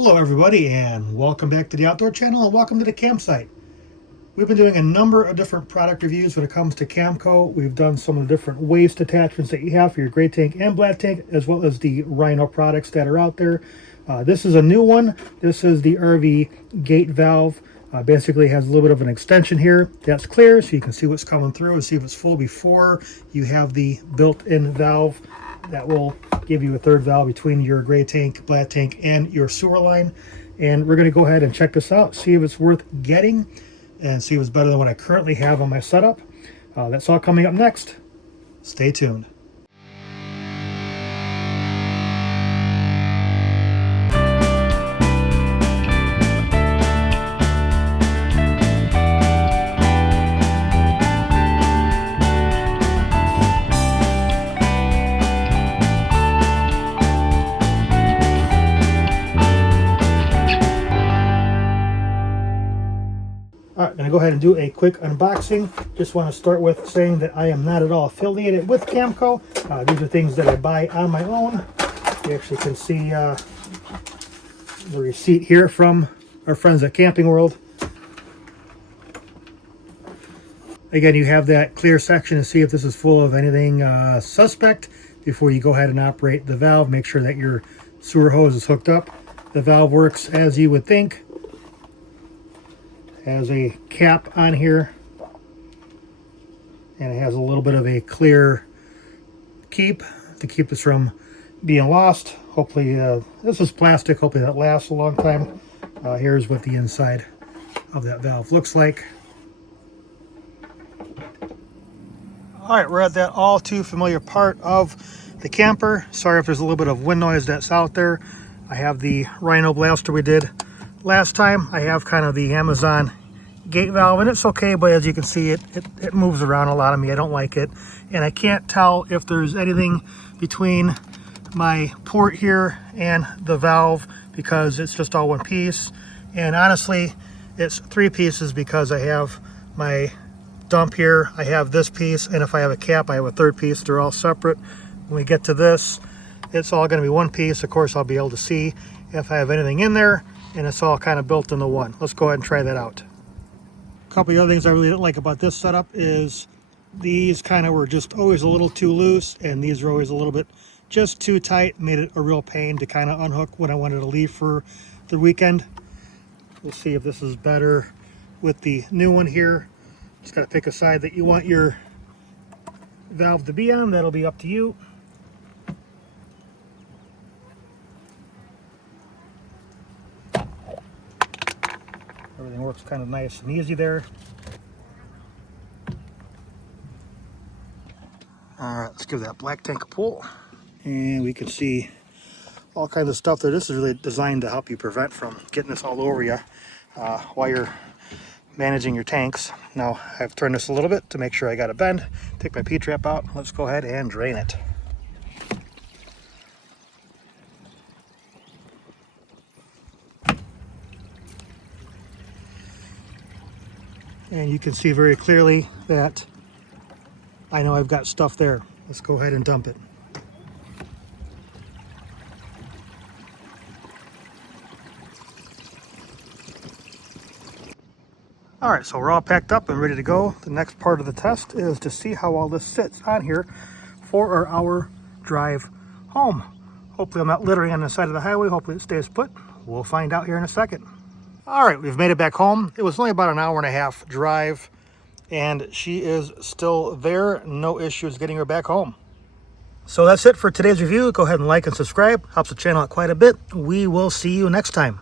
Hello everybody, and welcome back to the Outdoor Channel, and welcome to the campsite. We've been doing a number of different product reviews when it comes to Camco. We've done some of the different waist attachments that you have for your gray tank and black tank, as well as the Rhino products that are out there. This is a new one. This is the RV gate valve. Basically has a little bit of an extension here that's clear, so you can see what's coming through and see if it's full before you have the built-in valve that will give you a third valve between your gray tank, black tank, and your sewer line. And we're going to go ahead and check this out, see if it's worth getting, and see if it's better than what I currently have on my setup. That's all coming up next. Stay tuned. All right, I'm going to go ahead and do a quick unboxing. Just want to start with saying that I am not at all affiliated with Camco. These are things that I buy on my own. You actually can see the receipt here from our friends at Camping World. Again, you have that clear section to see if this is full of anything suspect before you go ahead and operate the valve. Make sure that your sewer hose is hooked up. The valve works as you would think. Has a cap on here, and it has a little bit of a clear keep to keep this from being lost. Hopefully this is plastic, hopefully that lasts a long time. Here's what the inside of that valve looks like. All right, we're at that all too familiar part of the camper. Sorry if there's a little bit of wind noise that's out there. I have the Rhino blaster we did last time. I have kind of the Amazon gate valve, and it's okay, but as you can see, it moves around a lot on me. I don't like it, and I can't tell if there's anything between my port here and the valve because it's just all one piece. And honestly, it's three pieces because I have my dump here, I have this piece, and if I have a cap, I have a third piece. They're all separate. When we get to this, it's all going to be one piece. Of course, I'll be able to see if I have anything in there, and it's all kind of built into one. Let's go ahead and try that out. A couple of other things I really didn't like about this setup is these kind of were just always a little too loose, and these are always a little bit just too tight. Made it a real pain to kind of unhook when I wanted to leave for the weekend. We'll see if this is better with the new one here. Just got to pick a side that you want your valve to be on. That'll be up to you. Everything works kind of nice and easy there. All right, let's give that black tank a pull. And we can see all kinds of stuff there. This is really designed to help you prevent from getting this all over you while you're managing your tanks. Now, I've turned this a little bit to make sure I got a bend. Take my P-trap out. Let's go ahead and drain it. And you can see very clearly that I know I've got stuff there. Let's go ahead and dump it. All right, so we're all packed up and ready to go. The next part of the test is to see how all this sits on here for our hour drive home. Hopefully I'm not littering on the side of the highway. Hopefully it stays put. We'll find out here in a second. All right, we've made it back home. It was only about an hour and a half drive, and she is still there. No issues getting her back home. So that's it for today's review. Go ahead and like and subscribe. Helps the channel out quite a bit. We will see you next time.